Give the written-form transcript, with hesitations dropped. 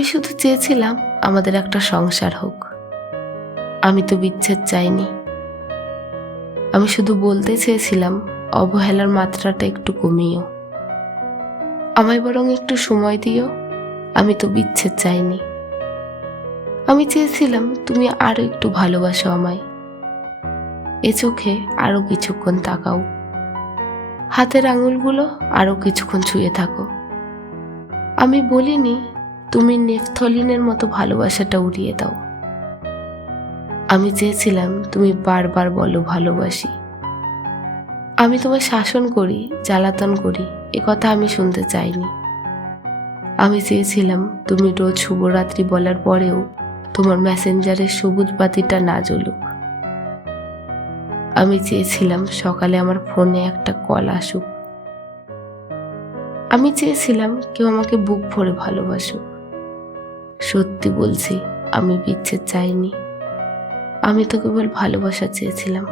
আমি শুধু চেয়েছিলাম আমাদের একটা সংসার হোক। আমি তো বিচ্ছেদ চাইনি। আমি শুধু বলতে চেয়েছিলাম অবহেলার মাত্রাটা একটু কমিও। আমায় বরং একটু সময় দিও। আমি তো বিচ্ছেদ চাইনি। আমি চেয়েছিলাম তুমি আরো একটু ভালোবাসো আমায়। এ চোখে আরো কিছুক্ষণ তাকাও। হাতের আঙুলগুলো আরো কিছুক্ষণ ছুঁয়ে থাকো। আমি বলিনি তুমি নেফথলিনের মতো ভালোবাসাটা উড়িয়ে দাও। আমি চেয়েছিলাম তুমি বারবার বলো ভালোবাসি। আমি তোমায় শাসন করি, জ্বালাতন করি, এ কথা আমি শুনতে চাইনি। আমি চেয়েছিলাম তুমি রোজ শুভরাত্রি বলার পরেও তোমার মেসেঞ্জারের সবুজ বাতিটা না জ্বলুক। আমি চেয়েছিলাম সকালে আমার ফোনে একটা কল আসুক। আমি চেয়েছিলাম কেউ আমাকে বুক ভরে ভালোবাসুক। সত্যি বলছি, আমি বিচ্ছেদ চাইনি। আমি তো কেবল ভালোবাসা চেয়েছিলাম।